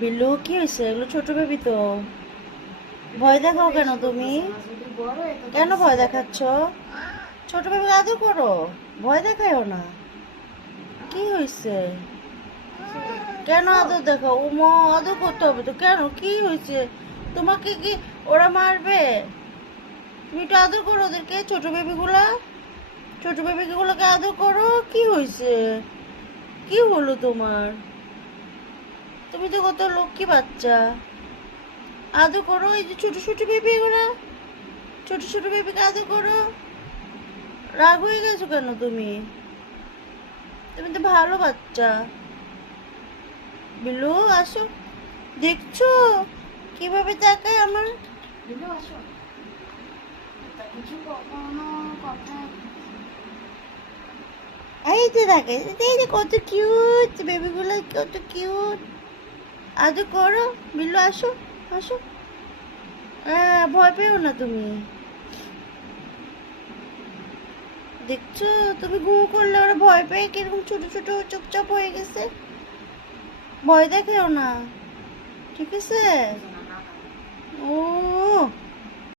বিল্লু কি হয়েছে? এগুলো ছোট বেবি তো। ভয় দেখাও কেন তুমি? কেন ভয় দেখাচ্ছ? ছোট বেবি আদর করো, ভয় দেখায়ও না। কি হয়েছে? কেন আদর দেখাও? উমা, আদর করতে হবে তো। কেন, কি হয়েছে? তোমাকে কি ওরা মারবে? তুমি একটু আদর করো ওদেরকে, ছোট বেবিগুলা। ছোট বেবিগুলোকে আদর করো। কি হয়েছে? কি হলো তোমার? তুমি তো কত লক্ষ্মী বাচ্চা। আদর করো, এই যে ছোট ছোট বেবি এগুলা, ছোট ছোট বেবিকে আদর করো। রাগ হয়ে গেছো কেন তুমি? তুমি তো ভালো বাচ্চা। বিলু আসো, দেখছো কিভাবে তাকায় আমার? বিলু আসো, তা কিছু কখনো কথা। এই যে দেখে, এই যে কত কিউট বেবিগুলো, কত কিউট। আদর করো। বিল্লু আসো, আসো। হ্যাঁ, ভয় পেও না তুমি। দেখছো, তুমি ঘু করলে ওরা ভয় পেয়ে কিরকম ছোট ছোট চুপচাপ হয়ে গেছে। ভয় দেখেও না, ঠিক আছে? ও